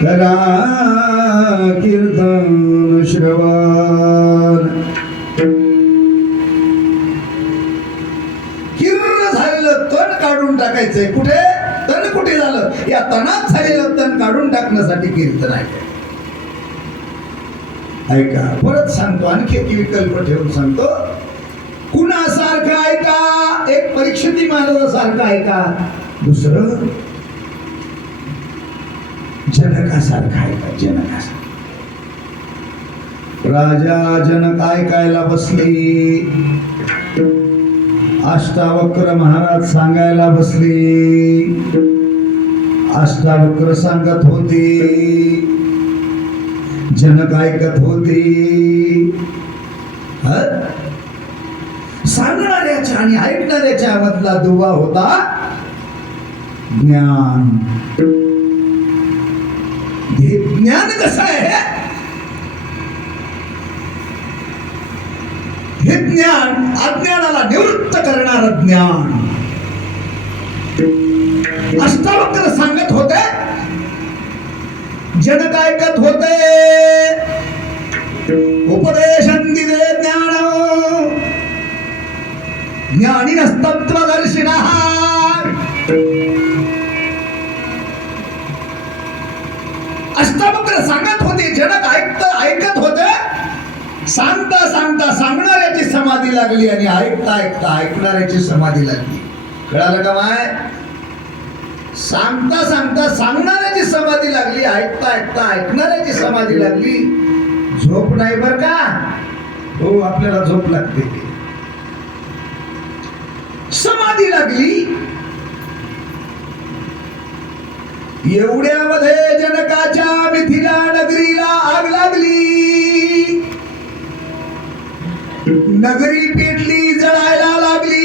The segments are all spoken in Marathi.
करा कीर्तन श्रवण. कीर्ण झालेलं तण काढून टाकायचंय. कुठे तण कुठे झालं? या तणात झालेलं तण काढून टाकण्यासाठी कीर्तन आहे. ऐका, परत सांगतो, आणखी एक विकल्प ठेवून सांगतो. कुणासारखं ऐका? एक परीक्षिती महाराजासारखं ऐका. दुसरं जनकासारखं ऐका. जनकासारखं. राजा जनक ऐकायला बसली. अष्टावक्र महाराज सांगायला बसली. अष्टावक्र सांगत होती, जनक ऐकत होती. सांगणाऱ्याच्या आणि ऐकणाऱ्याच्या मधला दुवा होता ज्ञान. हे ज्ञान कसं आहे? हे ज्ञान अज्ञानाला निवृत्त करणारं ज्ञान. अष्टावक्र सांगत होते, जनक ऐकत होते. उपदेशं दिदे ज्ञान ज्ञानिनस्तत्त्वदर्शिनः. अष्टावक्र सांगत होते, जनक ऐकत होते. सांगता सांगता सांगणाऱ्याची समाधी लागली आणि ऐकता ऐकता ऐकणाऱ्याची समाधी लागली. कळालं का माय? सांगता सांगता सांगणाऱ्याची समाधी लागली, ऐकता ऐकता ऐकणाऱ्याची समाधी लागली. झोप नाही बर का? हो, आपल्याला झोप लागते. समाधी लागली. एवढ्यामध्ये जनकाच्या मिथिला नगरीला आग लागली. नगरी पेटली, जळायला लागली.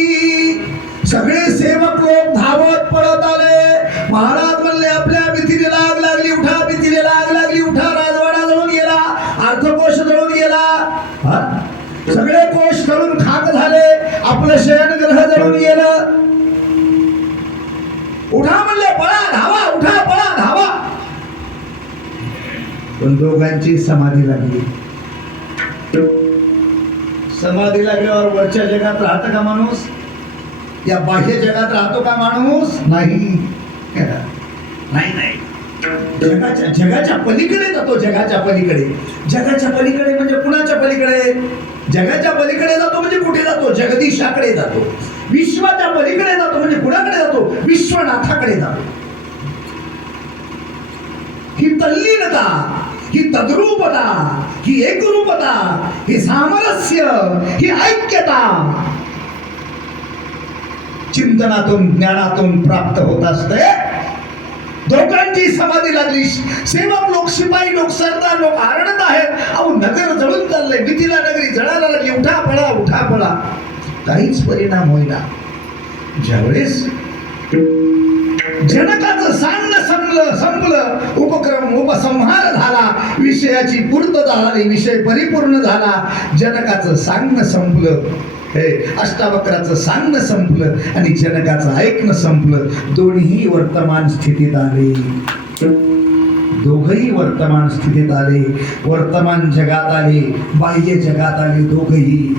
सगळे सेवक लोक धावत पळत आले. महाराज म्हणले, आपल्या मिथिलेला आग लागली, उठा. मिथिलेला आग लागली, उठा. राजवाडा जळून गेला, अर्थकोश जळून गेला, सगळे कोश जळून खाक झाले, आपलं शयनगृह जळून गेलं. उठा म्हणले, पळा, धावा, उठा, पळा, धावा. पण दोघांची समाधी लागली. समाधी लागल्यावर वरच्या जगात राहतं का माणूस? या बाह्य जगात राहतो का माणूस? नाही. जगाच्या पलीकडे जातो. जगाच्या पलीकडे. जगाच्या पलीकडे म्हणजे कुणाच्या पलीकडे? जगाच्या पलीकडे जातो म्हणजे कुठे जातो? जगदीशाकडे जातो. विश्वाच्या पलीकडे जातो म्हणजे कुणाकडे जातो? विश्वनाथाकडे जातो. ही तल्लीनता, ही तद्रूपता, ही एकरूपता, ही सामरस्य, ही ऐक्यता चिंतनातून ज्ञानातून प्राप्त होत असते. दोघांची समाधी लागली. सेवक लोक, शिपाई लोक, सरदार लोक आरडत आहेत. अहो, नगर जळून चाललंय. मिथिला नगरी जळायला लागली. उठा पळा, उठा पळा. काहीच परिणाम होईना. ज्यावेळेस जनकाचं सांगणं संपलं, उपक्रम उपसंहार झाला, विषयाची पूर्तता झाली, विषय परिपूर्ण झाला. जनकाचं सांगणं संपलं, अष्टावक्राचं सांगणं संपलं आणि जनकाचं ऐकणं संपलं. दोन्ही वर्तमान स्थितीत आले. दोघही वर्तमान स्थितीत आले. वर्तमान जगात आले, बाह्य जगात आले दोघही.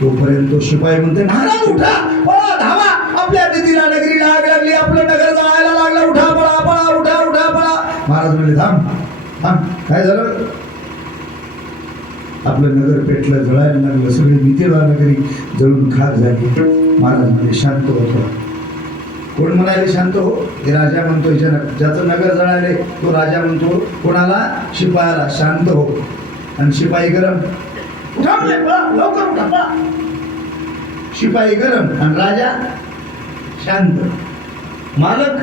तोपर्यंत शिपाई म्हणते, महाराज उठा, पळा, धावा. आपल्या मिथिला नगरीला आग लागली, आपलं नगर जळायला लागलं. उठा, पळा, पळा, उठा, उठा, पळा. महाराज म्हणले, थांब थांब. काय झालं? आपलं नगर पेटलं, जळायला लागलं. सगळी मिथिला नगरी जळून खाक झाली. महाराज म्हणजे शांत होतो. कोण म्हणाले शांत हो? हे राजा म्हणतोय. जनक, ज्याचं नगर जळाले तो राजा म्हणतो कोणाला? शिपायाला, शांत हो. आणि शिपाई गरम, उठा म्हणले, पळा, लवकर उठा, पळा. शिपाई गरम आणि राजा शांत. मालक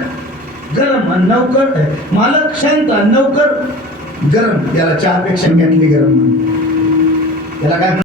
गरम आणि नौकर, मालक शांत आणि नौकर गरम. याला चहापेक्षा घेतली गरम. याला काय